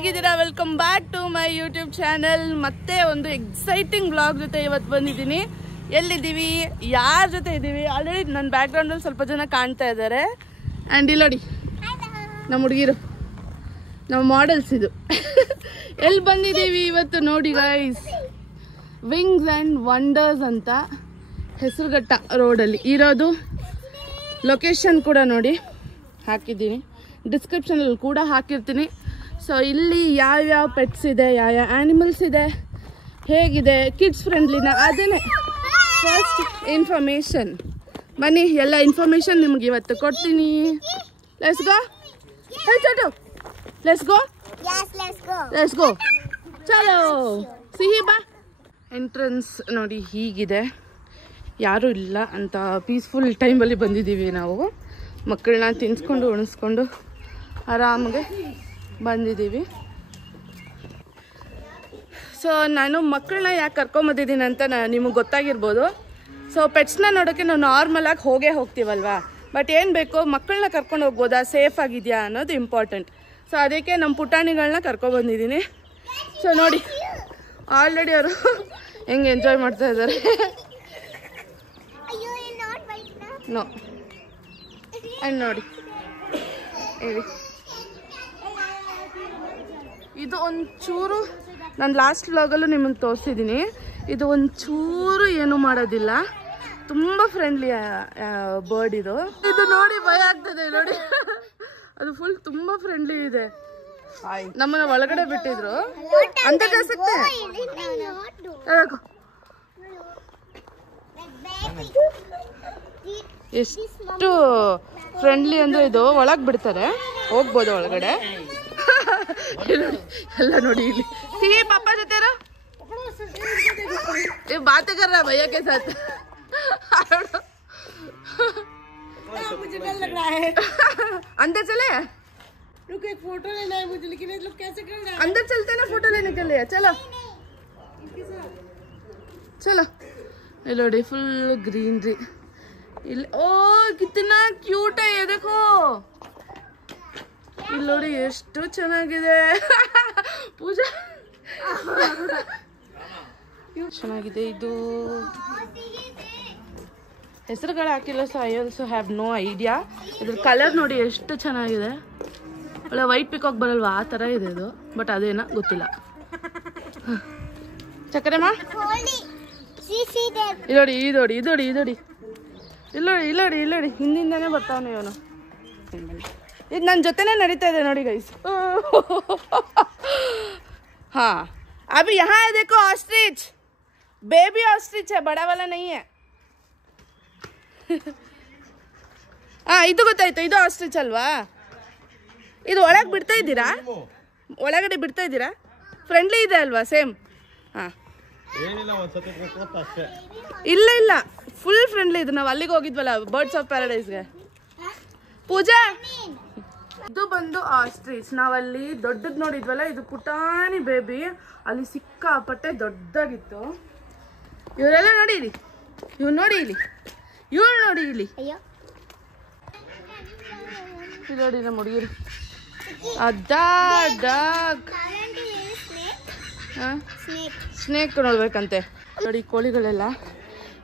ಹೇಗಿದ್ದೀರಾ? Welcome back to my YouTube channel. ಮತ್ತೆ ಒಂದು ಎಕ್ಸೈಟಿಂಗ್ ವ್ಲಾಗ್ ಜೊತೆ ಇವತ್ತು ಬಂದಿದ್ದೀನಿ. ಎಲ್ಲಿದ್ದೀವಿ, ಯಾರ ಜೊತೆ ಇದ್ದೀವಿ? ಆಲ್ರೆಡಿ ನನ್ನ ಬ್ಯಾಕ್ಗ್ರೌಂಡಲ್ಲಿ ಸ್ವಲ್ಪ ಜನ ಕಾಣ್ತಾ ಇದ್ದಾರೆ. ಆ್ಯಂಡ್ ಇಲ್ಲಿ ನೋಡಿ ನಮ್ಮ ಹುಡುಗಿರು, ನಮ್ಮ ಮಾಡೆಲ್ಸ್ ಇದು. ಎಲ್ಲಿ ಬಂದಿದ್ದೀವಿ ಇವತ್ತು ನೋಡಿ ಗೈಸ್, ವಿಂಗ್ಸ್ ಆ್ಯಂಡ್ ವಂಡರ್ಸ್ ಅಂತ ಹೆಸರುಘಟ್ಟ ರೋಡಲ್ಲಿ ಇರೋದು. ಲೊಕೇಶನ್ ಕೂಡ ನೋಡಿ ಹಾಕಿದ್ದೀನಿ, ಡಿಸ್ಕ್ರಿಪ್ಷನಲ್ಲಿ ಕೂಡ ಹಾಕಿರ್ತೀನಿ. ಸೊ ಇಲ್ಲಿ ಯಾವ್ಯಾವ ಪೆಟ್ಸ್ ಇದೆ, ಯಾವ್ಯಾವ ಆ್ಯನಿಮಲ್ಸ್ ಇದೆ, ಹೇಗಿದೆ, ಕಿಡ್ಸ್ ಫ್ರೆಂಡ್ಲಿನ, ಅದೇನೆ ಫಸ್ಟ್ ಇನ್ಫಾರ್ಮೇಷನ್. ಬನ್ನಿ, ಎಲ್ಲ ಇನ್ಫಾರ್ಮೇಷನ್ ನಿಮ್ಗೆ ಇವತ್ತು ಕೊಡ್ತೀನಿ. Let's go. Hey Chotu, let's go. Let's go, ಚಲೋ. ಸಿಹಿ ಬಾ. ಎಂಟ್ರೆನ್ಸ್ ನೋಡಿ ಹೀಗಿದೆ, ಯಾರೂ ಇಲ್ಲ ಅಂತ ಪೀಸ್ಫುಲ್ ಟೈಮಲ್ಲಿ ಬಂದಿದ್ದೀವಿ ನಾವು. ಮಕ್ಕಳನ್ನ ತಿನ್ಸ್ಕೊಂಡು ಉಣಿಸ್ಕೊಂಡು ಆರಾಮಾಗೆ ಬಂದಿದ್ದೀವಿ. ಸೊ ನಾನು ಮಕ್ಕಳನ್ನ ಯಾಕೆ ಕರ್ಕೊಂಬಂದಿದ್ದೀನಿ ಅಂತ ನಿಮಗೆ ಗೊತ್ತಾಗಿರ್ಬೋದು. ಸೊ ಪೆಟ್ಸ್ನ ನೋಡೋಕ್ಕೆ ನಾವು ನಾರ್ಮಲಾಗಿ ಹೋಗ್ತೀವಲ್ವಾ, ಬಟ್ ಏನು ಬೇಕು, ಮಕ್ಕಳನ್ನ ಕರ್ಕೊಂಡು ಹೋಗ್ಬೋದಾ, ಸೇಫ್ ಆಗಿದೆಯಾ ಅನ್ನೋದು ಇಂಪಾರ್ಟೆಂಟ್. ಸೊ ಅದಕ್ಕೆ ನಮ್ಮ ಪುಟಾಣಿಗಳನ್ನ ಕರ್ಕೊಬಂದಿದ್ದೀನಿ. ಸೊ ನೋಡಿ ಆಲ್ರೆಡಿ ಅವರು ಹೆಂಗೆ ಎಂಜಾಯ್ ಮಾಡ್ತಾ ಇದ್ದಾರೆ. ನೋ ಆ್ಯಂಡ್ ನೋಡಿ ಹೇಳಿ, ಇದು ಒಂಚೂರು ನಾನು ಲಾಸ್ಟ್ ವ್ಲಾಗಲ್ಲೂ ನಿಮಗೆ ತೋರಿಸಿದ್ದೀನಿ. ಇದು ಒಂಚೂರು ಏನು ಮಾಡೋದಿಲ್ಲ, ತುಂಬ ಫ್ರೆಂಡ್ಲಿ ಬರ್ಡ್ ಇದು. ಇದು ನೋಡಿ ಭಯ ಆಗ್ತದೆ ನೋಡಿ, ಅದು ಫುಲ್ ತುಂಬ ಫ್ರೆಂಡ್ಲಿ ಇದೆ. ನಮ್ಮನ್ನ ಒಳಗಡೆ ಬಿಟ್ಟಿದ್ರು ಅಂತ ಕಸಕ್ತೆ. ಎಷ್ಟು ಫ್ರೆಂಡ್ಲಿ ಅಂದರೆ ಇದು ಒಳಗೆ ಬಿಡ್ತಾರೆ, ಹೋಗ್ಬೋದು ಒಳಗಡೆ. ಎಲ್ಲ ನೋಡಿ ಇಲ್ಲಿ ಸಿಹಿ ಪಾಪ ಜೊತೆ बातें कर रहा है भैया के साथ. मुझे डर लग रहा है. अंदर चले, रुको एक फोटो लेना है मुझे, लेकिन ये लोग कैसे कर रहे हैं? अंदर चलते ना फोटो लेने के लिए. चलो चलो. ये लोडी फुल ग्रीनरी. ओ कितना क्यूट है ये, देखो ಇಲ್ಲಿ ನೋಡಿ ಎಷ್ಟು ಚೆನ್ನಾಗಿದೆ. ಪೂಜಾ ಚೆನ್ನಾಗಿದೆ. ಇದು ಹೆಸರುಗಳು ಹಾಕಿಲ್ಲ, so I also have no idea. ಇದ್ರ ಕಲರ್ ನೋಡಿ ಎಷ್ಟು ಚೆನ್ನಾಗಿದೆ, ಒಳ್ಳೆ ವೈಟ್ ಪಿಕಾಕ್ ಬರಲ್ವಾ ಆ ಥರ ಇದೆ ಇದು, ಬಟ್ ಅದೇನ ಗೊತ್ತಿಲ್ಲ. ಚಕ್ಕರೆಮ್ಮ ಇಲ್ಲೋಡಿ ಇದೋಡಿ ಇದೋಡಿ ಇದೋಡಿ ಇಲ್ಲೋಡಿ ಇಲ್ಲೋಡಿ ಇಲ್ಲೋಡಿ ಹಿಂದಿಂದಾನೇ ಬರ್ತಾವನೆ ಇವನು. ಇದು ನನ್ನ ಜೊತೆನೇ ನಡೀತಾ ಇದೆ ನೋಡಿ ಗೈಸ್. हाँ अभी यहाँ है देखो, ऑस्ट्रिच, बेबी ऑस्ट्रिच है, बड़ा वाला नहीं है. हाँ ಇದು ಗೊತ್ತಾಯ್ತು, ಇದು ಆಸ್ಟ್ರಿಚ್ ಅಲ್ವಾ. ಇದು ಒಳಗೆ ಬಿಡ್ತಾ ಇದ್ದೀರಾ, ಒಳಗಡೆ ಬಿಡ್ತಾ ಇದ್ದೀರಾ? ಫ್ರೆಂಡ್ಲಿ ಇದೆ ಅಲ್ವಾ, ಸೇಮ್. ಹಾಂ ಇಲ್ಲ ಇಲ್ಲ, ಫುಲ್ ಫ್ರೆಂಡ್ಲಿ ಇದು. ನಾವು ಅಲ್ಲಿಗೆ ಹೋಗಿದ್ವಲ್ಲ ಬರ್ಡ್ಸ್ ಆಫ್ ಪ್ಯಾರಡೈಸ್ಗೆ. ಪೂಜಾ ಇದು ಬಂದು ಆಸ್ಟ್ರಿಚ್. ನಾವಲ್ಲಿ ದೊಡ್ಡದು ನೋಡಿದ್ವಲ್ಲ, ಇದು ಪುಟಾಣಿ ಬೇಬಿ, ಅಲ್ಲಿ ಸಿಕ್ಕಾಪಟ್ಟೆ ದೊಡ್ಡದಾಗಿತ್ತು. ಇವರೆಲ್ಲ ನೋಡಿ ಇಲ್ಲಿ, ಇವ್ರು ನೋಡಿ ಇಲ್ಲಿ, ಇವ್ರು ನೋಡಿ ಇಲ್ಲಿ, ನೋಡಿ ನಮ್ಮ ಹುಡುಗಿರು. ಡಾಗ್ ಸ್ನೇಕ್ ನೋಡ್ಬೇಕಂತೆ. ನೋಡಿ ಕೋಳಿಗಳೆಲ್ಲ,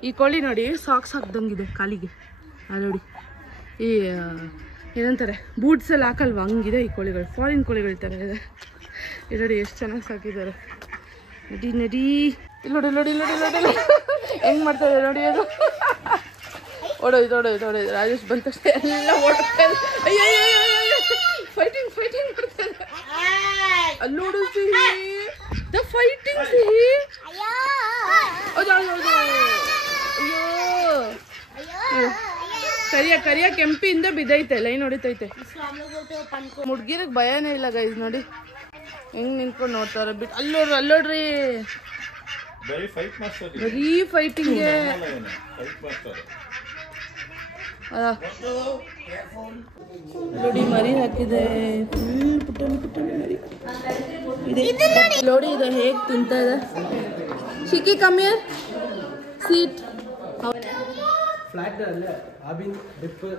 ಈ ಕೋಳಿ ನೋಡಿ ಸಾಕ್ಸ್ ಹಾಕ್ದಂಗಿದೆ ಕಾಲಿಗೆ. ನೋಡಿ ಈ ಏನಂತಾರೆ, ಬೂಟ್ಸ್ ಎಲ್ಲ ಹಾಕಲ್ವ, ಹಂಗಿದೆ ಈ ಕೋಳಿಗಳು, ಫಾರಿನ್ ಕೋಳಿಗಳ ಥರ ಇದೆ. ಇಲ್ಲಿ ನೋಡಿ ಎಷ್ಟು ಚೆನ್ನಾಗಿ ಸಾಕಿದ್ದಾರೆ. ನಡಿ ನಡಿ, ಇಲ್ಲಿ ನೋಡಿ ನೋಡಿ ನೋಡಿ ನೋಡಿ ಹೆಂಗೆ ಮಾಡ್ತಾರೆ ನೋಡಿ. ಅದು ಓಡೋಯ್ದು ರಾಜೇಶ್ ಬಂದ ತಕ್ಷಣ ಎಲ್ಲ ಓಡ್ತಾರೆ. ಫೈಟಿಂಗ್ ಮಾಡ್ತಾರೆ. ಅಲ್ಲಿ ನೋಡು ಸಿಹಿ, ದ ಫೈಟಿಂಗ್ ಸಿಹಿ. ಅಯ್ಯೋ ಕರಿಯ ಕೆಂಪಿಂದ ಬಿದ್ದೈತೆ, ಲೈನ್ ಹೊಡಿತೈತೆ. ಹುಡ್ಗಿರಿಗೆ ಭಯನೇ ಇಲ್ಲ ಗೈಸ್, ನೋಡಿ ಹೆಂಗ್ ನಿಂತ್ಕೊಂಡು ನೋಡ್ತಾರೆ. ಬಿಟ್ಟು ಅಲ್ಲೋಡ್ರಿ ಬರೀ ಫೈಟಿಂಗ್ಗೆ. ನೋಡಿ ಮರಿ ಹಾಕಿದೆ, ಫುಲ್ ಪುಟ್ಟಣಿ ಮರಿ ಇದೆ. ನೋಡಿ ಇದು ಹೇಗೆ ತಿಂತ ಇದೆ. ಶಿಕಿ ಕಮ್ ಹಿಯರ್, ಸೀಟ್. फ्लैट अल्ले आबिन डिप 2024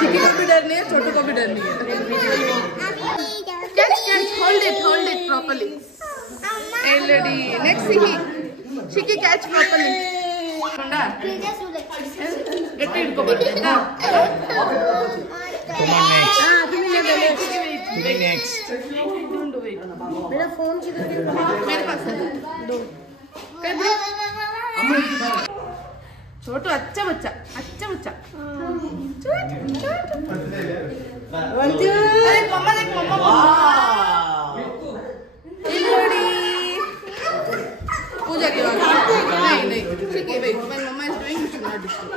चिकी को भी डर नहीं है, छोटू को भी डर नहीं है। Catch, hold it properly. Hey lady, next Shiki catch properly. Konda. Get it, go back. Come on, next. Next. Don't do it. मेरा फोन किधर है? मेरे पास है। दो। छोटू अच्छा बच्चा। अरे मम्मा देख मम्मा। पूजा की बात नहीं ठीक है भाई when mama is doing you should not disturb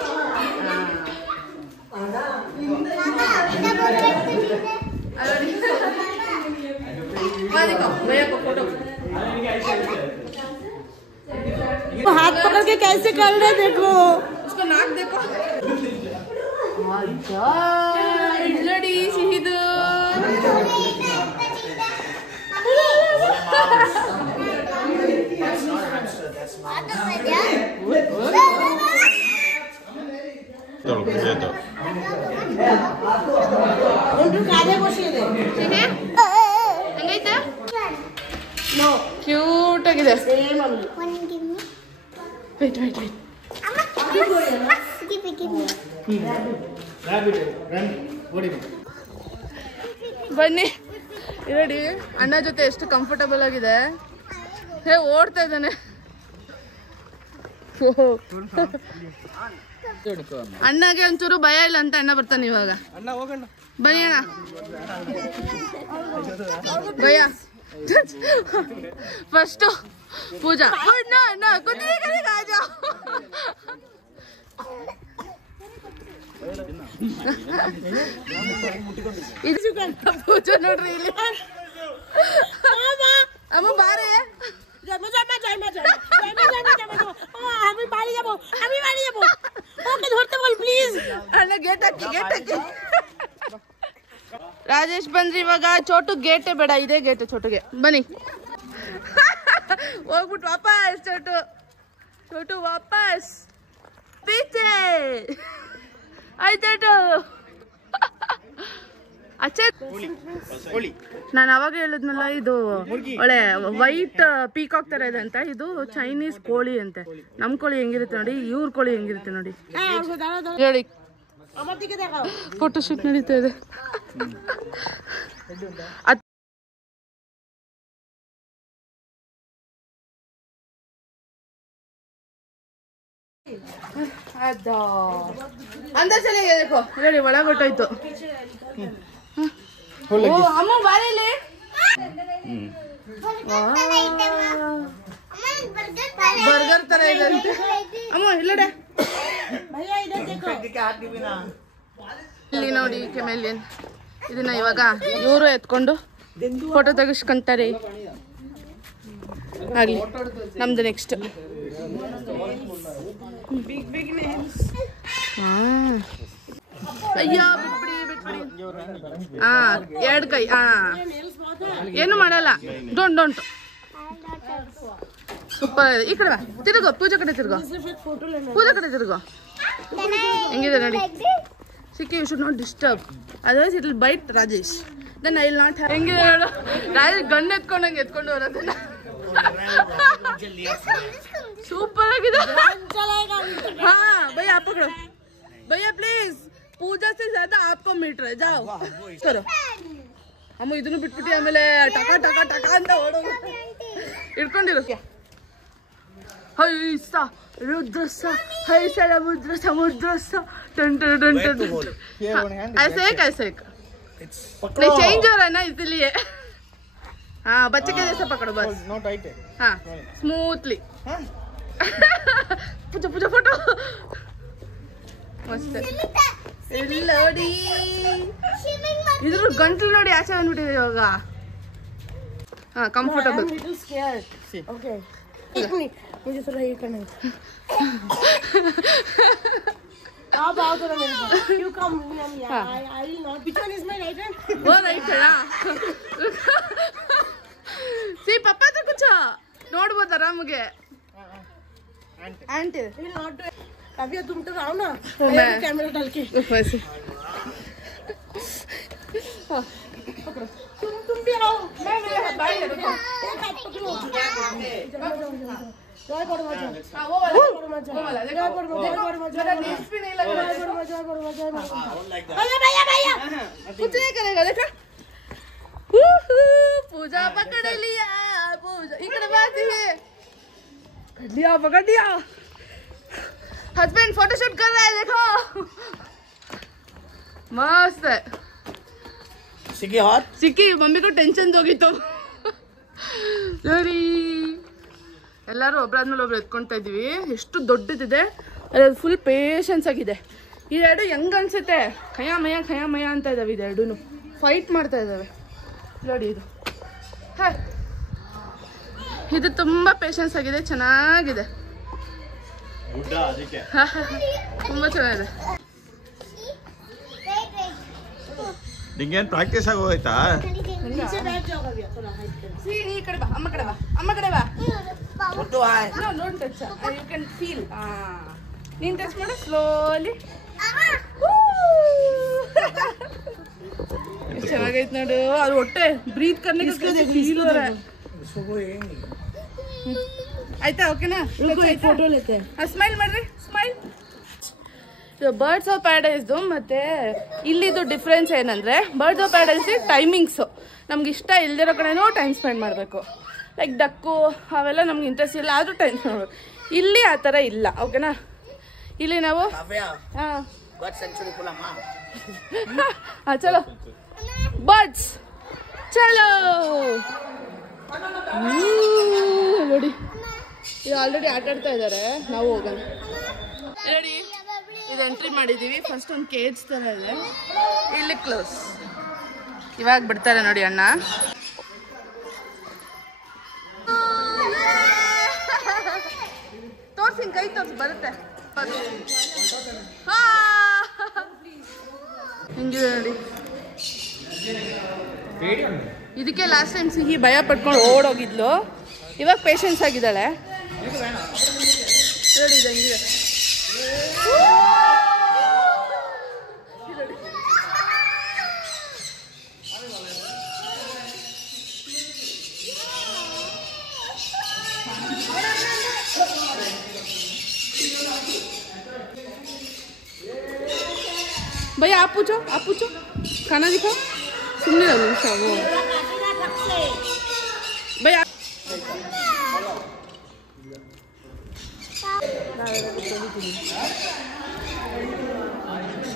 भैया को फोटो हाथ पकड़ के कैसे कर रहे देखो उसको नाक देखो लड़ी शहीद ಕ್ಯೂಟ್ ಆಗಿದೆ ಬನ್ನಿ ನೋಡಿ ಅಣ್ಣ ಜೊತೆ ಎಷ್ಟು ಕಂಫರ್ಟಬಲ್ ಆಗಿದೆ ಹೇ ಓಡ್ತಾ ಇದ್ದಾನೆ ಅಣ್ಣಗೆ ಒಂಚೂರು ಭಯ ಇಲ್ಲ ಅಂತ ಅಣ್ಣ ಬರ್ತಾನೆ ಇವಾಗ ಬನ್ನಿ ಅಣ್ಣ ಭಯ ಫಸ್ಟ್ पूजा ना ना कुछ नहीं करेगा आ जाओ पूजा नोड्री ಇಲ್ಲಿ ಅಮ್ಮ ಬಾರೆ আমি বাড়ি যাব ওকে ধরতে বল প্লিজ ಅಣ್ಣ ಗೇಟ್ ಹಾಕಿ ರಾಜೇಶ್ ಬಂದ್ರಿ ಇವಾಗ ಚೋಟು ಗೇಟೇ ಬೇಡ ಇದೇ ಗೇಟ್ ಚೋಟುಗೆ ಬನ್ನಿ ಹೋಗ್ಬಿಟ್ಟು ವಾಪಸ್ ಚೋಟು ವಾಪಸ್ ಪೀಚೆ ಆಯ್ತು ಅಚ್ಚೆ ನಾನು ಅವಾಗ ಹೇಳಿದ್ನಲ್ಲ ಇದು ಒಳ್ಳೆ ವೈಟ್ ಪೀಕಾಕ್ ತರ ಇದೆ ಅಂತ ಇದು ಚೈನೀಸ್ ಕೋಳಿ ಅಂತೆ ನಮ್ ಕೋಳಿ ಹೆಂಗಿರುತ್ತೆ ನೋಡಿ ಇವ್ರ ಕೋಳಿ ಹೆಂಗಿರುತ್ತೆ ನೋಡಿ ಹೇಳಿ ಫೋಟೋ ಶೂಟ್ ನಡೀತಾ ಇದೆ अंदर चले गए देखो रेडी बड़ा गोटाइतो ओ अम्मा बारे ले बर्गर ತರ ಇದೆ ಅಮ್ಮ ಇಲ್ಲಡೆ भैया इधर देखो ಇಲ್ಲಿ ನೋಡಿ ಕೆಮೆಲಿಯನ್ ಇದನ್ನ ಇವಾಗ ಇವರು ಎತ್ಕೊಂಡು ಫೋಟೋ ತೆಗಿಸ್ಕೊಂತಾರೆ ಆಗ್ಲಿ ನಮ್ದು ನೆಕ್ಸ್ಟ್ ಬಿಗ್ ನೇಮ್ಸ್ ಅಯ್ಯೋ ಬಿಟ್ಬಿಡಿ ಹಾ ಎರಡು ಕೈ ಹಾ ಏನು ಮಾಡಲ್ಲ ಡೋಂಟ್ ಸೂಪರ್ ಈ ಕಡೆ ಬಾ ತಿರುಗೋ ಪೂಜಾ ಕಡೆ ತಿರುಗೋ ಹೆಂಗಿದೆ ನೋಡಿ ಸಿಕ್ಕಿ you should not disturb otherwise it will bite Rajesh then I will not ಹೆಂಗಿದೆ ಹೇಳು ರಾಜೇಶ್ ಗನ್ ಎತ್ಕೊಂಡಂಗೆ ಎತ್ಕೊಂಡು ಬರೋದನ್ನ सुपर आಗಿದೆ हाँ भैया आप पकड़ो भैया प्लीज पूजा से ज्यादा आपको मीट रहे जाओ करो हम ಇದನ್ನು ಬಿಟ್ಬಿಟ್ಟು ಆಮೇಲೆ ಟಕ ಟಕ ಟಕ ಅಂತ ಓಡೋದು ಇಟ್ಕೊಂಡಿರು ಹೈಸ ರುದ್ರಸ ಹೈಸಲ ಮುದ್ರ ಸಮುದ್ರಸ ಟನ್ ಟನ್ ಟನ್ ಟನ್ ऐसे एक नहीं चेंज हो रहा है ना इसलिए हाँ बच्चे के जैसे पकड़ो बस नो टाइट है हाँ स्मूथली पूजा फोटो मस्त ನೋಡಿ ಇದ್ರ ಗಂಟಲು ನೋಡಿ ಆಚೆ ಬಂದ್ಬಿಟ್ಟಿದೆ ಇವಾಗ हाँ कंफर्टेबल ओके एक मिनट मुझे थोड़ा ये करना है आप आओ थोड़ा मेरे पास you come I will not which one is my right hand वो राइट है सी पापा तो कुछ ನೋಡಬಹುದು ಆರಾಮಗೆ aunty He will not do it. Kavya, तुम तो आओ ना मैं कैमरा डाल के वैसे तुम भी आओ मैं बाय रुको एक हाथ पकड़ो जय करो मजा हां वो वाला जय करो मजा मेरा नीड्स भी नहीं लग रहा है जय करो मजा भैया कुछ नहीं करेगा देखा पूजा पकड़ लिया पूजा इकडे बाती है पकड़ लिया हस्बैंड फोटोशूट कर रहा है देखो मस्त है सिक्की मम्मी को टेंशन दोगी तुम ಸರಿ ಎಲ್ಲರೂ ಒಬ್ಬರಾದ್ಮೇಲೆ ಒಬ್ರು ಎತ್ಕೊಳ್ತಾ ಇದೀವಿ ಎಷ್ಟು ದೊಡ್ಡದಿದೆ ಅದು ಫುಲ್ ಪೇಷನ್ಸ್ ಆಗಿದೆ ಇದೆರಡು ಹೆಂಗ್ ಅನ್ಸುತ್ತೆ ಖಯ ಮಯ ಅಂತ ಇದಾವೆ ಇದೆರಡು ಫೈಟ್ ಮಾಡ್ತಾ ಇದ್ದಾವೆ ನೋಡಿ ಇದು ಇದು ತುಂಬಾ ಪೇಷನ್ಸ್ ಆಗಿದೆ ಚೆನ್ನಾಗಿದೆ ತುಂಬಾ ಚೆನ್ನಾಗಿದೆ ನಿಂಗೇನ್ ಪ್ರಾಕ್ಟೀಸ್ ಆಗೋಯ್ತಾ नीचे बैठ जाओ कभी थोड़ा हाइट कर ಈ ಕಡೆ ಬಾ ಅಮ್ಮ ಕಡೆ ಬಾ don't touch you can feel ನೀನ್ ಟಚ್ ಮಾಡು ಸ್ಲೋಲಿ ಚೆನ್ನಾಗೈತೆ ನೋಡು ಅದು ಹೊಟ್ಟೆ ಬ್ರೀತ್ करने का फील हो रहा है ಆಯ್ತಾ ಓಕೆನಾ फोटो लेते हैं ಸ್ಮೈಲ್ ಮಾಡ್ರಿ ಸ್ಮೈಲ್ ಬರ್ಡ್ಸ್ ಆಫ್ ಪ್ಯಾರಡೈಸ್ದು ಮತ್ತೆ ಇಲ್ಲಿದು ಡಿಫ್ರೆನ್ಸ್ ಏನಂದ್ರೆ ಬರ್ಡ್ಸ್ ಆಫ್ ಪ್ಯಾರಡೈಸ್ ಟೈಮಿಂಗ್ಸು ನಮ್ಗೆ ಇಷ್ಟ ಇಲ್ದಿರೋ ಕಡೆನೂ ಟೈಮ್ ಸ್ಪೆಂಡ್ ಮಾಡಬೇಕು ಲೈಕ್ ಡಕ್ಕು ಅವೆಲ್ಲ ನಮ್ಗೆ ಇಂಟ್ರೆಸ್ಟ್ ಇಲ್ಲ ಆದರೂ ಟೈಮ್ ಸ್ಪೆಂಡ್ ಮಾಡಬೇಕು ಇಲ್ಲಿ ಆ ಥರ ಇಲ್ಲ ಓಕೆನಾ ಇಲ್ಲಿ ನಾವು ಹಾಂ ಚಲೋ ಬರ್ಡ್ಸ್ ಚಲೋ ನೋಡಿ ಇದು ಆಲ್ರೆಡಿ ಆಟಾಡ್ತಾ ಇದ್ದಾರೆ ನಾವು ಹೋಗೋಣ ನೋಡಿ ಇದು ಎಂಟ್ರಿ ಮಾಡಿದ್ದೀವಿ ಫಸ್ಟ್ ಒಂದು ಕೇಜ್ ಥರ ಇದೆ ಇಲ್ಲಿ ಕ್ಲೋಸ್ ಇವಾಗ ಬಿಡ್ತಾರೆ ನೋಡಿ ಅಣ್ಣ ತೋರ್ಸಿ ಕೈ ತೋರ್ಸಿ ಬರುತ್ತೆ ಹಿಂಗಿದೆ ನೋಡಿ ಇದಕ್ಕೆ ಲಾಸ್ಟ್ ಟೈಮ್ ಸಿಹಿ ಭಯ ಪಟ್ಕೊಂಡು ಓಡೋಗಿದ್ಲು ಇವಾಗ ಪೇಷನ್ಸ್ ಆಗಿದ್ದಾಳೆ ನೋಡಿ ಇದು ಹೆಂಗಿದೆ भैया आप पूछो खाना दिखाओ सुनने लगे वो भैया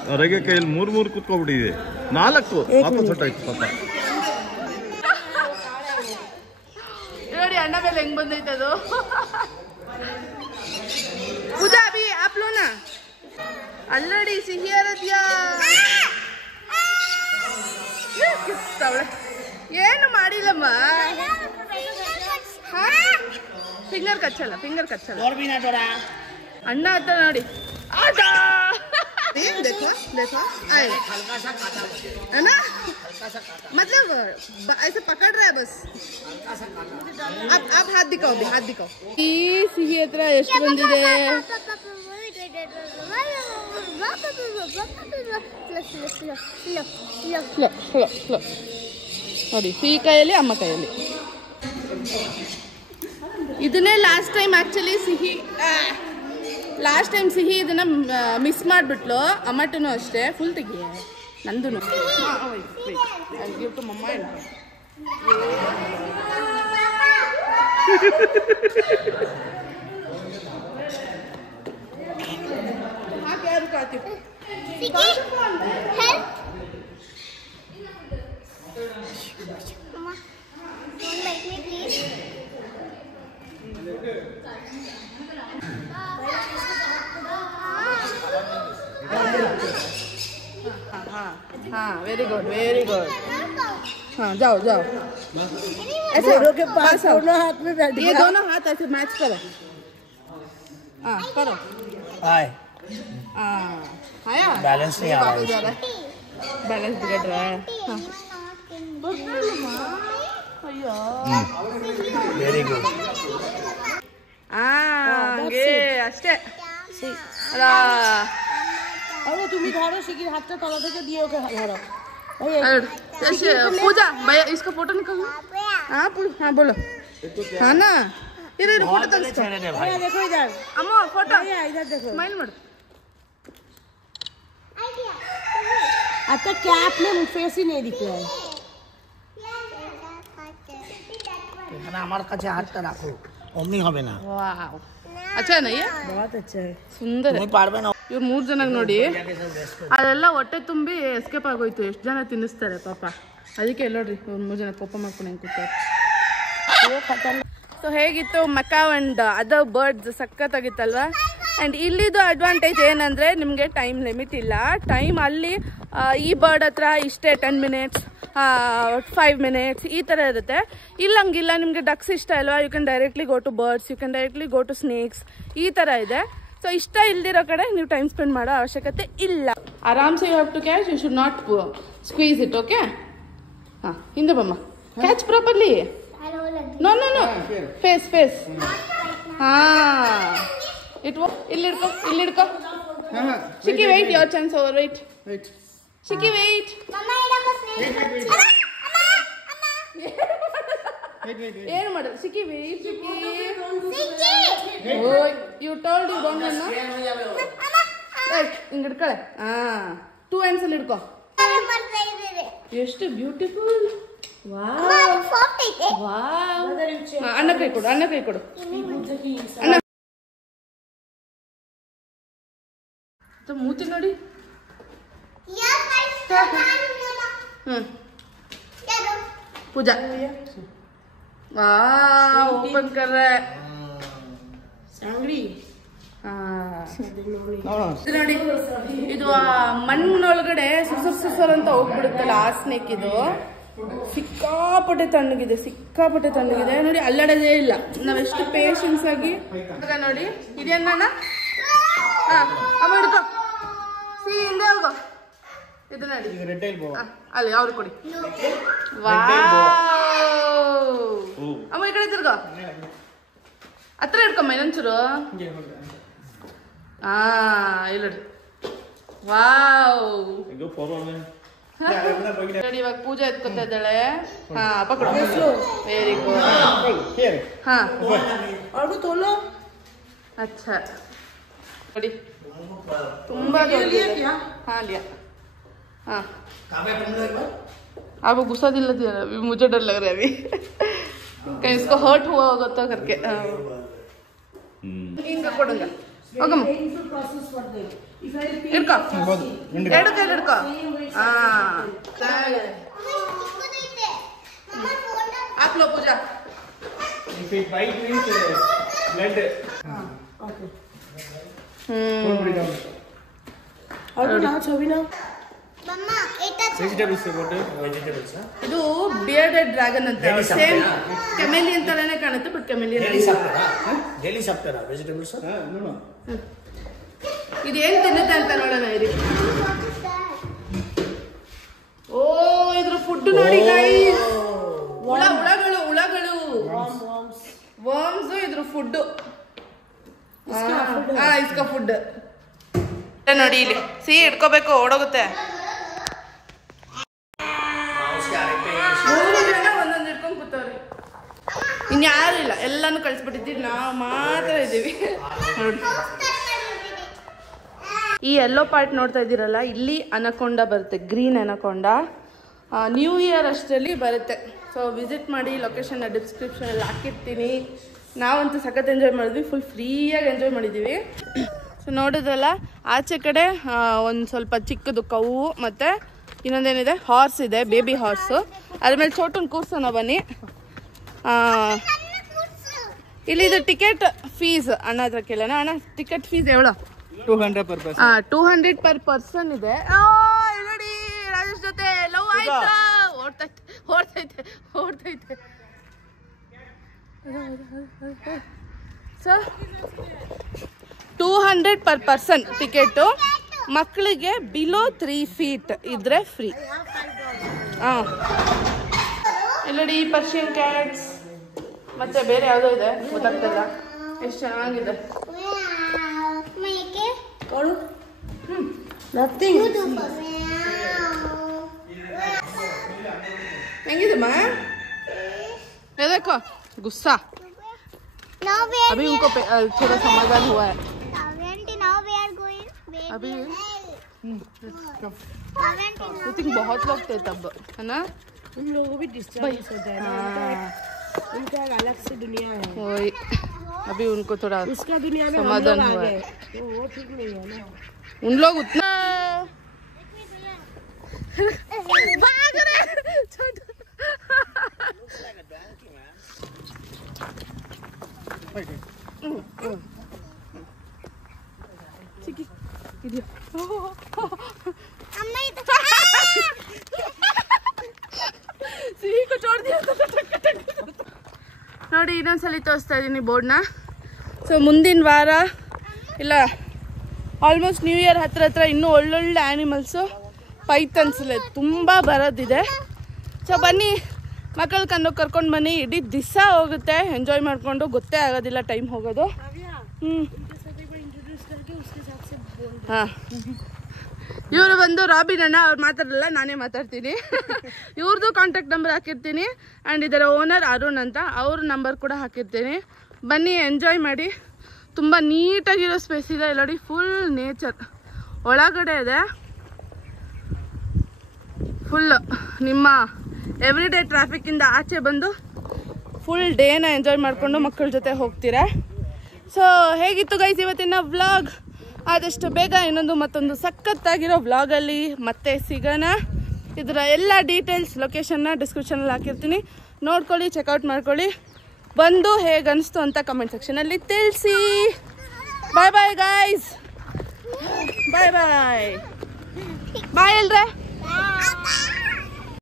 ಹೊರಗೆ ಕೈಯಲ್ಲಿ ಮೂರು ಕುತ್ಕೊಬಿಟ್ಟಿದೆ 4 ವಾಪಸ್ ಹೊಟ್ಟಾಯ್ತು ಪಾಪ ನೋಡಿ ಅಣ್ಣ ಮೇಲೆ ಹೆಂಗ್ ಬಂದೈತೆ ಅದು ಪೂಜಾ ಅಭಿ ಆಪ್ ಲೋ ನಾ ಅಲ್ಲಡಿ ಸಿಹಿಯಾರದ್ಯಾ ಏನು ಮಾಡಿಲ್ಲಮ್ಮ ಫಿಂಗರ್ ಕಚ್ಚಲ್ಲ ಅಣ್ಣ ಅಂತ ನೋಡಿ ಆಟಾ देखो आए है ना मतलब ऐसे पकड़ रहा है बस अब हाथ दिखाओ भी हाथ दिखाओ ಈ ಸಿಹಿ ಹತ್ರ ಎಷ್ಟು ಬಂದಿದೆ ನೋಡಿ ಸಿಹಿ ಕೈಯಲ್ಲಿ ಅಮ್ಮ ಕೈಯಲ್ಲಿ ಇದನ್ನೇ ಲಾಸ್ಟ್ ಟೈಮ್ ಆಕ್ಚುಲಿ ಸಿಹಿ ಇದನ್ನ ಮಿಸ್ ಮಾಡಿಬಿಟ್ಲು ಅಮ್ಮಟನು ಅಷ್ಟೇ ಫುಲ್ ತೆಗಿಯೇ ನಂದು ಮಮ್ಮ ಯಾರು ಕಾತಿ हाँ वेरी गुड हाँ जाओ ऐसे के पास दोनों हाथ में बैठ ये दोनों हाथ ऐसे मैच करो हाँ करो आया बैलेंस नहीं आ रहा है बैलेंस बिगड़ रहा है वेरी गुड ಹಂಗೆ ಅಷ್ಟೇ ಅಲ್ಲ আরে তুমি ধরো শিখির হাতটা তলা থেকে দিয়ে ওকে ধরো पूजा भैया इसका फोटो निकालो हाँ हाँ बोलो हाँ ना इधर फोटो देखो इधर अम्मा फोटो इधर देखो स्माइल माಡು अच्छा कैप में फेस ही नहीं दिख रहा है এখানে আমার কাছে হাতটা রাখো অমনি হবে না वाव अच्छा है ना ये बहुत अच्छा है सुंदर है তুমি পারবে না ಇವ್ರು 3 ಜನ ನೋಡಿ ಅದೆಲ್ಲ ಹೊಟ್ಟೆ ತುಂಬಿ ಎಸ್ಕೇಪ್ ಆಗೋಯ್ತು ಎಷ್ಟು ಜನ ತಿನ್ನಿಸ್ತಾರೆ ಪಾಪ ಅದಕ್ಕೆ ನೋಡ್ರಿ ಇವ್ರು 3 ಜನ ಕೋಪ ಮಾಡ್ಕೊಂಡು ಹೆಂಗೆ ಕೂತಾರೆ ಸೊ ಹೇಗಿತ್ತು ಮಕಾವ್ ಅಂಡ್ ಅದರ್ ಬರ್ಡ್ಸ್ ಸಖತ್ತಾಗಿತ್ತಲ್ವಾ ಆ್ಯಂಡ್ ಇಲ್ಲಿದು ಅಡ್ವಾಂಟೇಜ್ ಏನಂದರೆ ನಿಮಗೆ ಟೈಮ್ ಲಿಮಿಟ್ ಇಲ್ಲ ಟೈಮ್ ಅಲ್ಲಿ ಈ ಬರ್ಡ್ ಹತ್ರ ಇಷ್ಟೇ 10 ಮಿನಿಟ್ಸ್ 5 ಮಿನಿಟ್ಸ್ ಈ ಥರ ಇರುತ್ತೆ ಇಲ್ಲಂಗಿಲ್ಲ ನಿಮಗೆ ಡಕ್ಸ್ ಇಷ್ಟ ಅಲ್ವಾ you can directly go to birds you can directly go to snakes ಈ ಥರ ಇದೆ ಸೊ ಇಷ್ಟ ಇಲ್ದಿರೋ ಕಡೆ ನೀವು ಟೈಮ್ ಸ್ಪೆಂಡ್ ಮಾಡೋ ಅವಶ್ಯಕತೆ ಇಲ್ಲ ಆರಾಮ್ಸೆ you have to catch you should not squeeze it okay ಹಾಂ ಹಿಂದೆ ಬಮ್ಮ catch properly no no no face face ಹಾಂ ಇಲ್ಲಿ ಹಿಡ್ಕೊ Shikki wait your chance over wait Shikki wait ಏನು ಮಾಡೋದು Shikki wait Shikki you told you don't know ಹಿಂಗೆ ಹಿಡ್ಕೊಳೆ ಹಾಂ 2 ಹ್ಯಾಂಡ್ಸ್ ಅಲ್ಲಿ ಹಿಡ್ಕೊ ಎಷ್ಟು ಬ್ಯೂಟಿಫುಲ್ ಅಣ್ಣ ಕೈ ಕೊಡು ಅಣ್ಣ ಮೂತಿ ನೋಡಿ पूजा ओपन कर रहा है सांगड़ी ನೋಡಿ ಇದು ಮಣ್ಣೊಳಗಡೆ ಸುಸರ್ ಅಂತ ಹೋಗ್ಬಿಡುತ್ತಲ್ಲ ಆ ಸ್ನೇಕ್ ಇದು ಸಿಕ್ಕಾಪಟ್ಟೆ ತಣ್ಣಗಿದೆ ನೋಡಿ ಅಲ್ಲಾಡೋದೇ ಇಲ್ಲ ನಾವೆಷ್ಟು ಪೇಷನ್ಸ್ ಆಗಿ ನೋಡಿ ಇದೇನ ಅಮ್ಮ ಹಿಡ್ಕೊ ಸಿ ಹಿಂದೆ ಹೋಗೋ ಇದು ನೋಡಿ ಅಲ್ಲಿ ಅವ್ರು ಕೊಡಿ ಅಮ್ಮ ಈ ಕಡೆ ತಿರ್ಗೋ ಹತ್ರ ಹಿಡ್ಕೊಮ್ಮ ಇನ್ನೊಂಚೂರು ಇಲ್ಲ ವಾವ್ ನೋಡಿ ಇವಾಗ ಪೂಜೆ ಎತ್ಕೊತಾ ಇದ್ದಾಳೆ ಹಾ ಪಕಡು ವೆರಿ ಗುಡ್ ಹಾ ಅಚ್ಚಾ ನೋಡಿ ತುಂಬಾ हाँ लिया हाँ आपको गुस्सा दिल लग रहा है मुझे डर लग रहा है अभी कहीं इसको हर्ट हुआ होगा तो करके इनका कोडूंगा ओके इड़को एडो कೈ इड़को आप लो पूजा if it white means blood okay और ना छवि ना vegetables what vegetables ಇದು ಬಿಯರ್ಡೆಡ್ ಡ್ರ್ಯಾಗನ್ ಅಂತ ಸೇಮ್ ಕೆಮೆಲಿಯನ್ ತರನೇ ಕಾಣುತ್ತೆ ಬಟ್ ಕೆಮೆಲಿಯನ್ ಡೈಲಿ ಸಾಪ್ತಾರಾ ವೆಜಿಟೇಬಲ್ಸ್ no ಇದು ಏನು ತಿನ್ನುತ್ತೆ ಅಂತ ನೋಡೋಣ ಇರಿ ಓ ಇದ್ರ ಫುಡ್ ನೋಡಿ ಗೈಸ್ ಹುಳಗಳು ವರ್ಮ್ಸ್ ಇದ್ರ ಫುಡ್ ಇಸ್ಕಾ ಫುಡ್ ನೋಡಿ ಇಲ್ಲಿ ಸಿಹಿ ಇಟ್ಕೋಬೇಕು ಓಡೋಗುತ್ತೆ ಒಂದೊಂದು ಇಟ್ಕೊಂಡು ಕೂತವ್ರಿ ಇನ್ಯಾರು ಇಲ್ಲ ಎಲ್ಲಾನು ಕಳಿಸ್ಬಿಟ್ಟಿದ್ದೀವಿ ನಾವು ಮಾತ್ರ ಇದ್ದೀವಿ ನೋಡಿ ಈ ಯೆಲ್ಲೋ ಪಾರ್ಟ್ ನೋಡ್ತಾ ಇದ್ದೀರಲ್ಲ ಇಲ್ಲಿ ಅನಕೊಂಡ ಬರುತ್ತೆ ಗ್ರೀನ್ ಅನಕೊಂಡ ನ್ಯೂ ಇಯರ್ ಅಷ್ಟರಲ್ಲಿ ಬರುತ್ತೆ ಸೊ ವಿಸಿಟ್ ಮಾಡಿ ಲೊಕೇಶನ್ನ ಡಿಸ್ಕ್ರಿಪ್ಷನಲ್ಲಿ ಹಾಕಿರ್ತೀನಿ ನಾವಂತೂ ಸಖತ್ ಎಂಜಾಯ್ ಮಾಡಿದ್ವಿ ಫುಲ್ ಫ್ರೀಯಾಗಿ ಎಂಜಾಯ್ ಮಾಡಿದ್ದೀವಿ ಸೊ ನೋಡಿದ್ರಲ್ಲ ಆಚೆ ಕಡೆ ಒಂದು ಸ್ವಲ್ಪ ಚಿಕ್ಕದು ಕವು ಮತ್ತು ಇನ್ನೊಂದೇನಿದೆ ಹಾರ್ಸ್ ಇದೆ ಬೇಬಿ ಹಾರ್ಸು ಅದ್ರ ಮೇಲೆ ಚೋಟನ್ ಕೂರ್ಸೋಣ ಬನ್ನಿ ಇಲ್ಲಿ ಇದು ಟಿಕೆಟ್ ಫೀಸ್ ಅಣ್ಣ ಹತ್ರ ಕೇಳೋಣ ಅಣ್ಣ ticket fees ಎವಳೋ 200 per person 200 per person ಇದೆ ನೋಡಿ ರಾಜೇಶ್ ಜೊತೆ ಲವ್ ಆಯ್ತಾ ಓಡ್ತೈತೆ ಸರ್ 200 per person ಟಿಕೆಟು ಮಕ್ಕಳಿಗೆ ಬಿಲೋ 3 feet ಇದ್ರೆ ಫ್ರೀ ಇಲ್ಲಡಿ ಪರ್ಷಿಯನ್ ಕ್ಯಾಟ್ಸ್ ಮತ್ತೆ ಬೇರೆ ಯಾವುದೋ ಇದೆ ಗೊತ್ತಾಗ್ತಲ್ಲ ಎಷ್ಟು ಚೆನ್ನಾಗಿದೆ. Nothing. ಹೆಂಗಿದೆ ಮಾ? ये देखो गुस्सा. अभी उनको थोड़ा समाधान हुआ है. अभी आई थिंक बहुत लोग थे तब, है ना? उन लोगों भी डिस्टर्ब होता है ना, उनका एक अलग से दुनिया है. वही अभी उनको थोड़ा उसका दुनिया में समाधान हम लोग हुआ आ है. गए, तो वो ठीक नहीं है ना. उन लोग उतना भाग रहे. ಸಿಹಿ को छोड़ दिया. ನೋಡಿ ಇನ್ನೊಂದ್ಸಲಿ ತೋರಿಸ್ತಾ ಇದ್ದೀನಿ ಬೋರ್ಡ್ನ. ಸೊ ಮುಂದಿನ ವಾರ ಇಲ್ಲ ಆಲ್ಮೋಸ್ಟ್ ನ್ಯೂ ಇಯರ್ ಹತ್ರ ಇನ್ನೂ ಒಳ್ಳೊಳ್ಳೆ ಆ್ಯನಿಮಲ್ಸು ಪೈಥನ್ಸಲ್ಲೇ ತುಂಬ ಬರೋದಿದೆ. ಸೊ ಬನ್ನಿ ಮಕ್ಕಳು ಕರ್ಕೊಂಡು ಬನ್ನಿ. ಇಡೀ ದಿವಸ ಹೋಗುತ್ತೆ, ಎಂಜಾಯ್ ಮಾಡಿಕೊಂಡು ಗೊತ್ತೇ ಆಗೋದಿಲ್ಲ ಟೈಮ್ ಹೋಗೋದು. ಹಾಂ, ಇವರು ಬಂದು ರಾಬಿನ್ ಅಣ್ಣ, ಅವ್ರು ಮಾತಾಡಲ್ಲ, ನಾನೇ ಮಾತಾಡ್ತೀನಿ. ಇವ್ರದ್ದು ಕಾಂಟ್ಯಾಕ್ಟ್ ನಂಬರ್ ಹಾಕಿರ್ತೀನಿ ಆ್ಯಂಡ್ ಇದರ ಓನರ್ ಅರುಣ್ ಅಂತ, ಅವ್ರ ನಂಬರ್ ಕೂಡ ಹಾಕಿರ್ತೀನಿ. ಬನ್ನಿ ಎಂಜಾಯ್ ಮಾಡಿ. ತುಂಬ ನೀಟಾಗಿರೋ ಸ್ಪೇಸ್ ಇದೆ ನೋಡಿ, ಫುಲ್ ನೇಚರ್ ಒಳಗಡೆ ಇದೆ. ಫುಲ್ ನಿಮ್ಮ ಎವ್ರಿ ಡೇ ಟ್ರಾಫಿಕ್ಕಿಂದ ಆಚೆ ಬಂದು ಫುಲ್ ಡೇನ ಎಂಜಾಯ್ ಮಾಡಿಕೊಂಡು ಮಕ್ಕಳ ಜೊತೆ ಹೋಗ್ತೀರಾ. ಸೊ ಹೇಗಿತ್ತು ಗೈಸ್ ಇವತ್ತಿನ ವ್ಲಾಗ್? ಆದಷ್ಟು ಬೇಗ ಇನ್ನೊಂದು ಮತ್ತೊಂದು ಸಖತ್ತಾಗಿರೋ ವ್ಲಾಗಲ್ಲಿ ಮತ್ತೆ ಸಿಗೋಣ. ಇದರ ಎಲ್ಲ ಡೀಟೇಲ್ಸ್ ಲೊಕೇಶನ್ನ ಡಿಸ್ಕ್ರಿಪ್ಷನಲ್ಲಿ ಹಾಕಿರ್ತೀನಿ, ನೋಡ್ಕೊಳ್ಳಿ, ಚೆಕ್ಔಟ್ ಮಾಡ್ಕೊಳ್ಳಿ. ಬಂದು ಹೇಗೆ ಅನಿಸ್ತು ಅಂತ ಕಮೆಂಟ್ ಸೆಕ್ಷನಲ್ಲಿ ತಿಳಿಸಿ. ಬಾಯ್ ಬಾಯ್ ಗೈಸ್, ಬಾಯ್ ಬಾಯ್ ಬಾಯ್ ಎಲ್ರೆ.